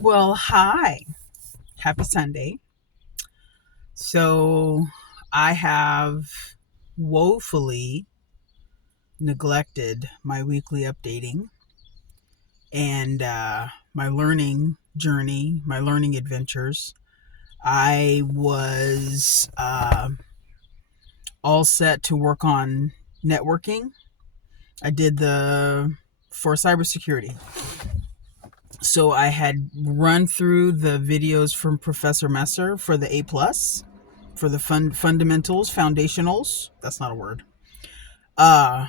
Well, hi. Happy Sunday. So, I have woefully neglected my weekly updating and my learning journey, my learning adventures. I was all set to work on networking. I did the for cybersecurity. So I had run through the videos from Professor Messer for the A plus, for the fundamentals, foundationals. That's not a word. Uh,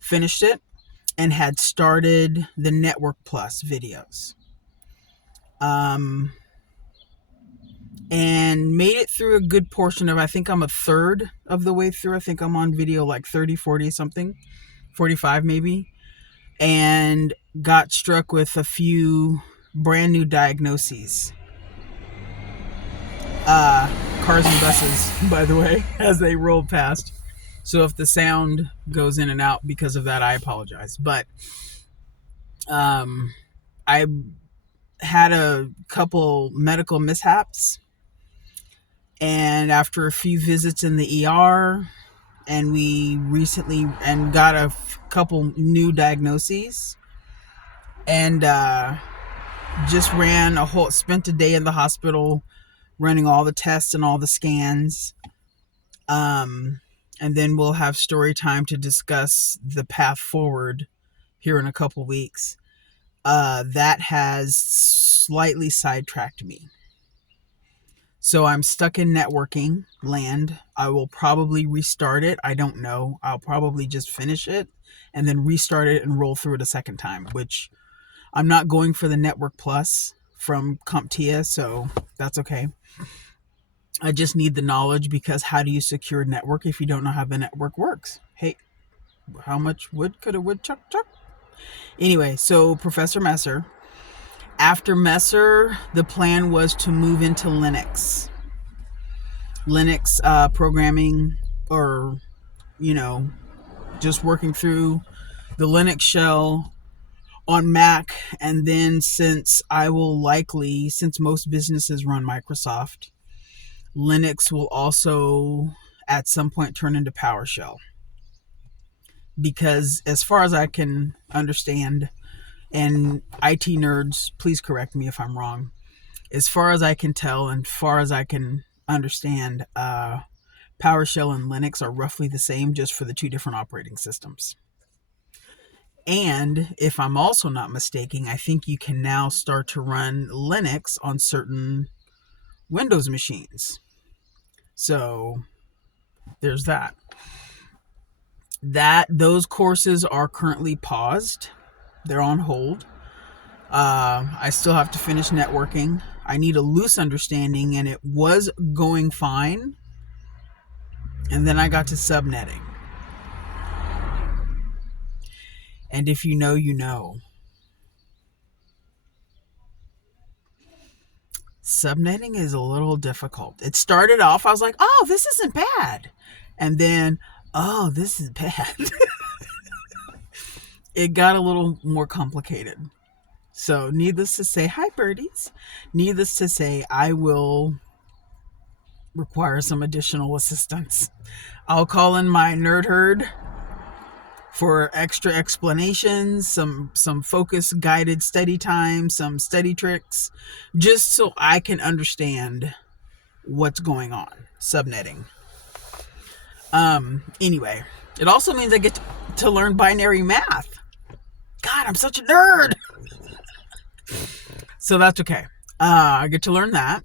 Finished it and had started the Network Plus videos. Um, and made it through a good portion of, I think I'm a third of the way through. I think I'm on video like 30, 40 something, 45 maybe. And got struck with a few brand new diagnoses. Cars and buses, by the way, as they rolled past. So if the sound goes in and out because of that, I apologize. But um, I had a couple medical mishaps, and after a few visits in the ER, and we recently and got a couple new diagnoses, and just spent a day in the hospital running all the tests and all the scans. Um, and then we'll have story time to discuss the path forward here in a couple weeks. That has slightly sidetracked me. So I'm stuck in networking land. I will probably restart it. I don't know. I'll probably just finish it and then restart it and roll through it a second time, which I'm not going for the Network Plus from CompTIA, so that's okay. I just need the knowledge, because how do you secure network if you don't know how the network works? Hey, how much wood could a woodchuck chuck? Anyway, so Professor Messer. After Messer, the plan was to move into Linux programming, or, you know, just working through the Linux shell on Mac. And then since most businesses run Microsoft, Linux will also at some point turn into PowerShell. Because as far as I can understand, and IT nerds, please correct me if I'm wrong, as far as I can tell and far as I can understand, PowerShell and Linux are roughly the same, just for the two different operating systems. And if I'm also not mistaken, I think you can now start to run Linux on certain Windows machines. So there's that. Those courses are currently paused. They're on hold. I still have to finish networking. I need a loose understanding, and it was going fine. And then I got to subnetting. And if you know, you know. Subnetting is a little difficult. It started off, I was like, oh, this isn't bad. And then, oh, this is bad. It got a little more complicated. So, needless to say, hi, birdies. Needless to say, I will require some additional assistance. I'll call in my nerd herd for extra explanations, some focus guided study time, some study tricks, just so I can understand what's going on. Subnetting. Anyway, it also means I get to learn binary math. God, I'm such a nerd. So that's okay. I get to learn that.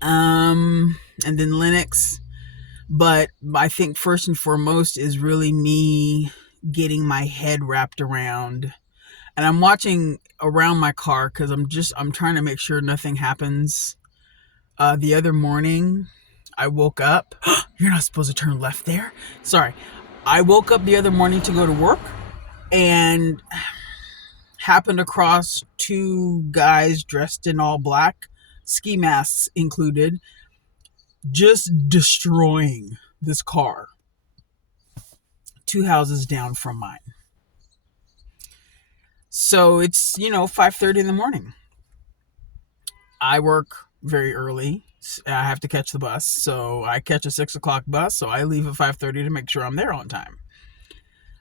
And then Linux. But I think first and foremost is really me getting my head wrapped around. And I'm watching around my car because I'm trying to make sure nothing happens. The other morning, I woke up. You're not supposed to turn left there. Sorry. I woke up the other morning to go to work and happened across two guys dressed in all black, ski masks included, just destroying this car 2 houses down from mine. So it's 5:30 in the morning. I work very early. I have to catch the bus, so I catch a 6 o'clock bus. So I leave at 5:30 to make sure I'm there on time.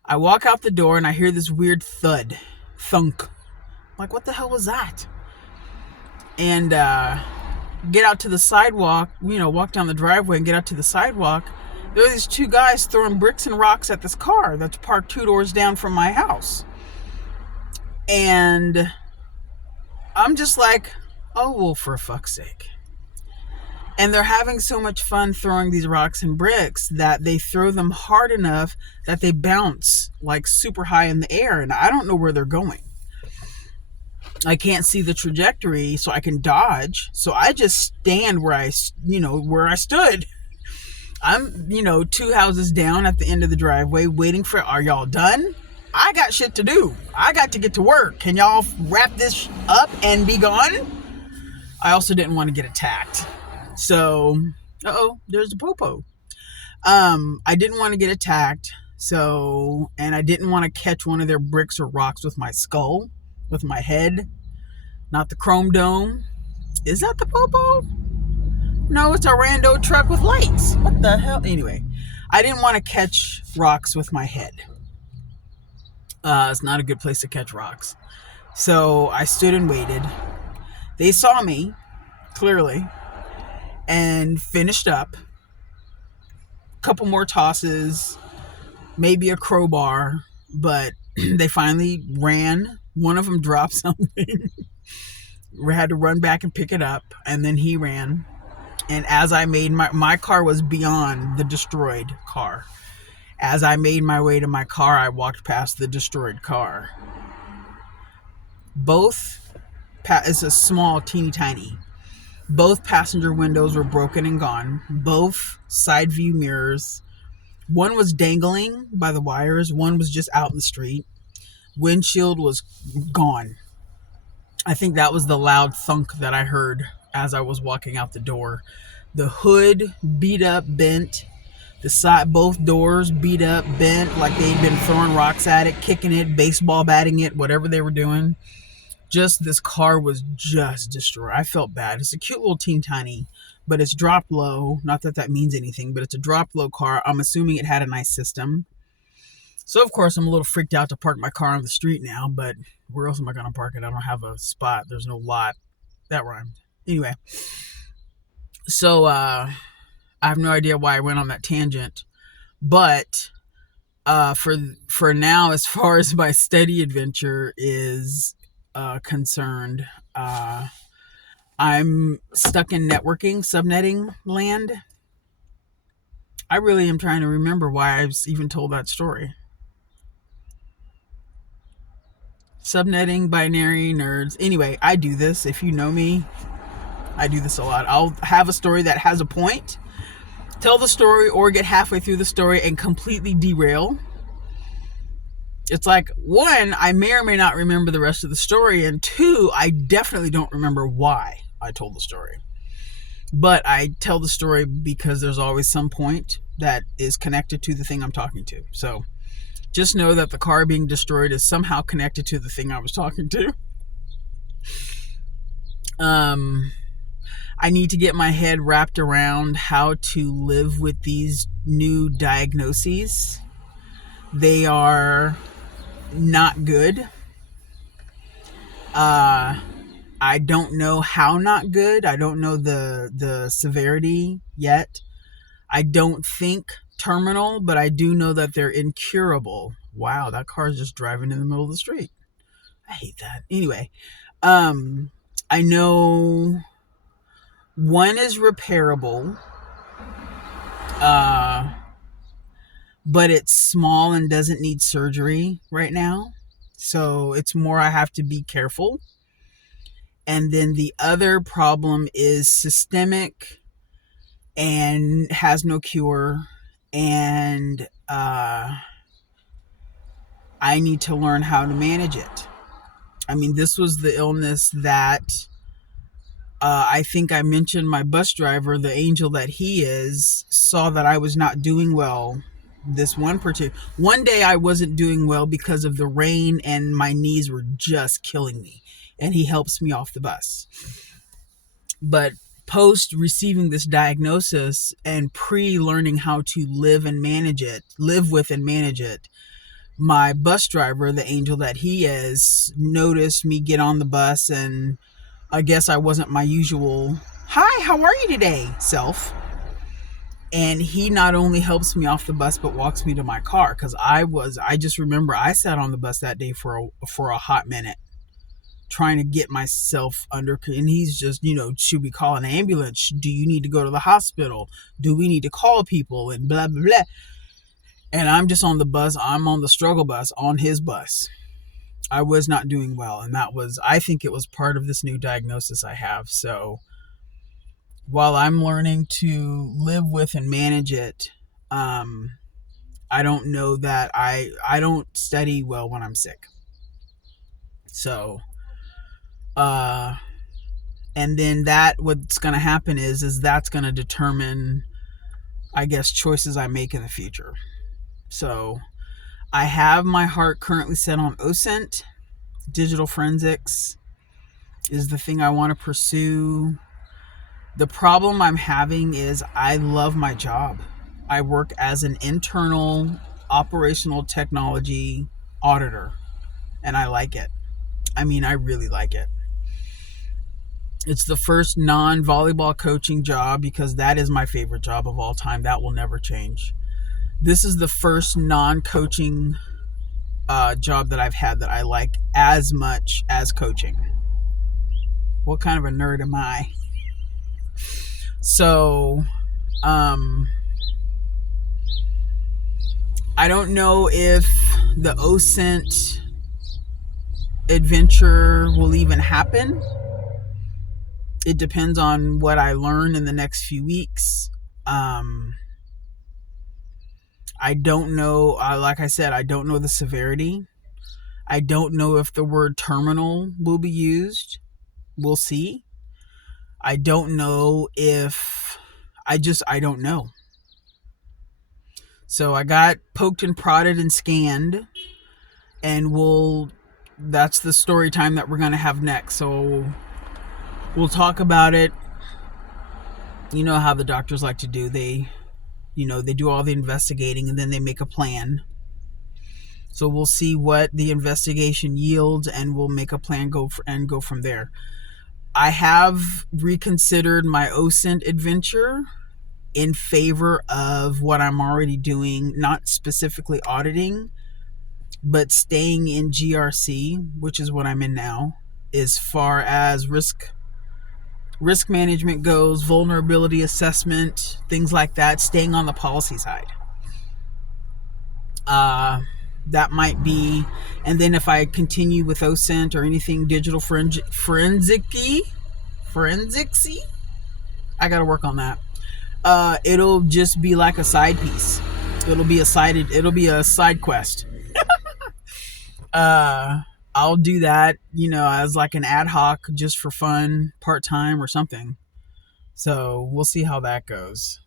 I walk out the door and I hear this weird thunk. I'm like, what the hell was that? And get out to the sidewalk, walk down the driveway and get out to the sidewalk. There are these two guys throwing bricks and rocks at this car that's parked 2 doors down from my house. And I'm just like, oh, well, for fuck's sake. And they're having so much fun throwing these rocks and bricks that they throw them hard enough that they bounce like super high in the air. And I don't know where they're going. I can't see the trajectory so I can dodge. So I just stand where I stood. I'm, 2 houses down at the end of the driveway waiting for, are y'all done? I got shit to do. I got to get to work. Can y'all wrap this up and be gone? I also didn't want to get attacked. So, there's the popo. I didn't want to get attacked. So, and I didn't want to catch one of their bricks or rocks with my skull, with my head, not the chrome dome. Is that the popo? No, it's a rando truck with lights. What the hell? Anyway, I didn't want to catch rocks with my head. It's not a good place to catch rocks. So I stood and waited. They saw me, clearly, and finished up. A couple more tosses, maybe a crowbar, but they finally ran. One of them dropped something. We had to run back and pick it up, and then he ran. And as I made my car was beyond the destroyed car. As I made my way to my car, I walked past the destroyed car. It's a small, teeny tiny. Both passenger windows were broken and gone. Both side view mirrors. One was dangling by the wires. One was just out in the street. Windshield was gone. I think that was the loud thunk that I heard as I was walking out the door. The hood beat up, bent. The side, both doors beat up, bent, like they'd been throwing rocks at it, kicking it, baseball batting it, whatever they were doing. Just this car was just destroyed. I felt bad. It's a cute little teeny tiny, but it's dropped low. Not that that means anything, but it's a dropped low car. I'm assuming it had a nice system. So of course I'm a little freaked out to park my car on the street now, but where else am I going to park it? I don't have a spot. There's no lot. That rhymed. Anyway, so I have no idea why I went on that tangent, but for now, as far as my study adventure is concerned, I'm stuck in networking, subnetting land. I really am trying to remember why I've even told that story. Subnetting, binary, nerds. Anyway, I do this. If you know me, I do this a lot. I'll have a story that has a point, tell the story, or get halfway through the story and completely derail. It's like, one, I may or may not remember the rest of the story, and two, I definitely don't remember why I told the story. But I tell the story because there's always some point that is connected to the thing I'm talking to. So just know that the car being destroyed is somehow connected to the thing I was talking to. I need to get my head wrapped around how to live with these new diagnoses. They are not good. I don't know how not good. I don't know the severity yet. I don't think terminal, but I do know that they're incurable. Wow, that car is just driving in the middle of the street. I hate that. Anyway, I know one is repairable, but it's small and doesn't need surgery right now. So it's more I have to be careful. And then the other problem is systemic and has no cure. And I need to learn how to manage it. I mean, this was the illness that I think I mentioned my bus driver, the angel that he is, saw that I was not doing well. One day I wasn't doing well because of the rain and my knees were just killing me. And he helps me off the bus. But post receiving this diagnosis and pre-learning how to live with and manage it, my bus driver, the angel that he is, noticed me get on the bus, and I guess I wasn't my usual, "Hi, how are you today?" self. And he not only helps me off the bus but walks me to my car, because I just remember I sat on the bus that day for a hot minute trying to get myself under, and he's just, should we call an ambulance? Do you need to go to the hospital? Do we need to call people? And blah blah blah. And I'm just on the bus. I'm on the struggle bus on his bus. I was not doing well, and I think it was part of this new diagnosis I have. So while I'm learning to live with and manage it, I don't know that I don't study well when I'm sick. So and then what's going to happen is that's going to determine, I guess, choices I make in the future. So I have my heart currently set on OSINT. Digital forensics is the thing I want to pursue. The problem I'm having is I love my job. I work as an internal operational technology auditor, and I like it. I mean, I really like it. It's the first non-volleyball coaching job, because that is my favorite job of all time. That will never change. This is the first non-coaching job that I've had that I like as much as coaching. What kind of a nerd am I? So, I don't know if the OSINT adventure will even happen. It depends on what I learn in the next few weeks. I don't know. Like I said, I don't know the severity. I don't know if the word terminal will be used. We'll see. I don't know if I don't know. So I got poked and prodded and scanned, and that's the story time that we're going to have next. So we'll talk about it. You know how the doctors like to do. They do all the investigating and then they make a plan. So we'll see what the investigation yields, and we'll make a plan, go from there. I have reconsidered my OSINT adventure in favor of what I'm already doing, not specifically auditing, but staying in GRC, which is what I'm in now, as far as risk management goes, vulnerability assessment, things like that, staying on the policy side. That might be, and then if I continue with OSINT or anything digital forensicsy, I got to work on that. It'll just be like a side piece. It'll be a side quest. I'll do that, as like an ad hoc, just for fun, part-time or something. So we'll see how that goes.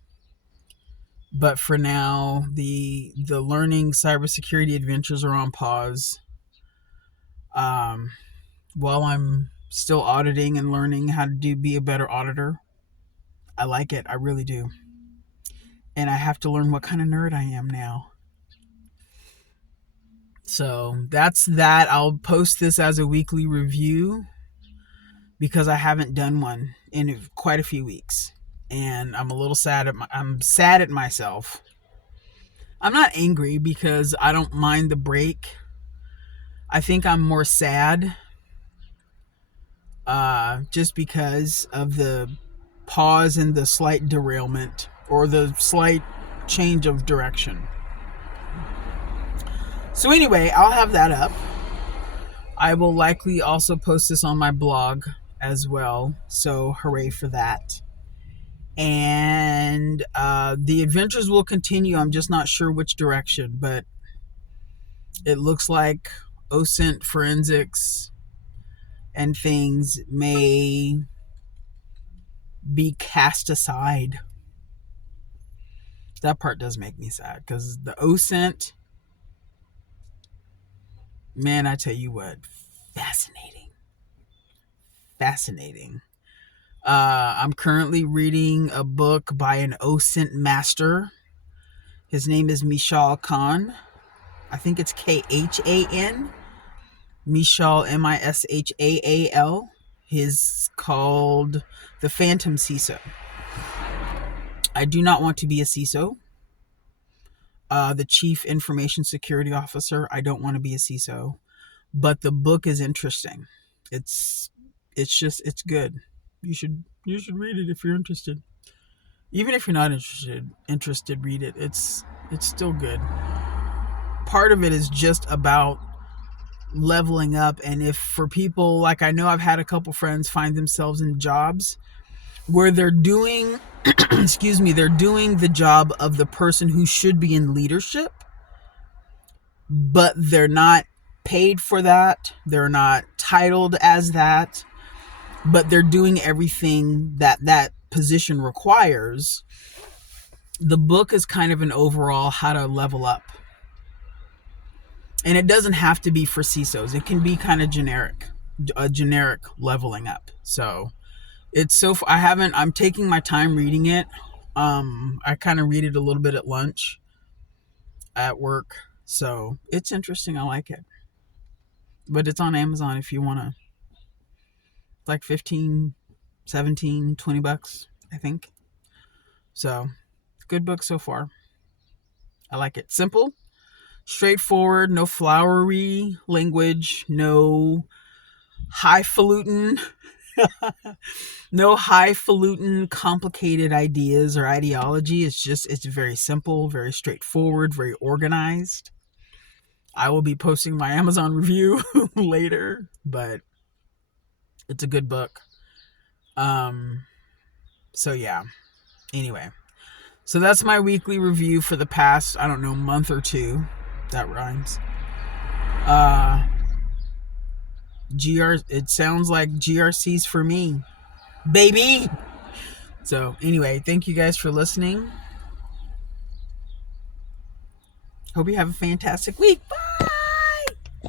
But for now, the learning cybersecurity adventures are on pause. While I'm still auditing and learning how to be a better auditor. I like it. I really do. And I have to learn what kind of nerd I am now. So that's that. I'll post this as a weekly review because I haven't done one in quite a few weeks. And I'm a little sad I'm sad at myself. I'm not angry because I don't mind the break. I think I'm more sad just because of the pause and the slight derailment or the slight change of direction. So anyway, I'll have that up. I will likely also post this on my blog as well. So hooray for that. And the adventures will continue. I'm just not sure which direction, but it looks like OSINT forensics and things may be cast aside. That part does make me sad because the OSINT, man, I tell you what, fascinating. I'm currently reading a book by an OSINT master. His name is Mishal Khan. I think it's Khan. Mishal, Mishaal. His called The Phantom CISO. I do not want to be a CISO. The Chief Information Security Officer. I don't want to be a CISO. But the book is interesting. It's good. You should read it if you're interested. Even if you're not interested, read it. It's still good. Part of it is just about leveling up, and if for people, like I know I've had a couple friends find themselves in jobs where they're doing they're doing the job of the person who should be in leadership, but they're not paid for that, they're not titled as that, but they're doing everything that position requires. The book is kind of an overall how to level up. And it doesn't have to be for CISOs. It can be kind of generic, a generic leveling up. So it's I'm taking my time reading it. I kind of read it a little bit at lunch at work. So it's interesting. I like it. But it's on Amazon if you want to. It's like 15, 17, 20 bucks, I think. So good book so far. I like it. Simple, straightforward, no flowery language, no highfalutin complicated ideas or ideology. It's very simple, very straightforward, very organized. I will be posting my Amazon review later, but it's a good book. So yeah. Anyway, so that's my weekly review for the past, I don't know, month or two. That rhymes. It sounds like GRC's for me, baby. So anyway, thank you guys for listening. Hope you have a fantastic week. Bye.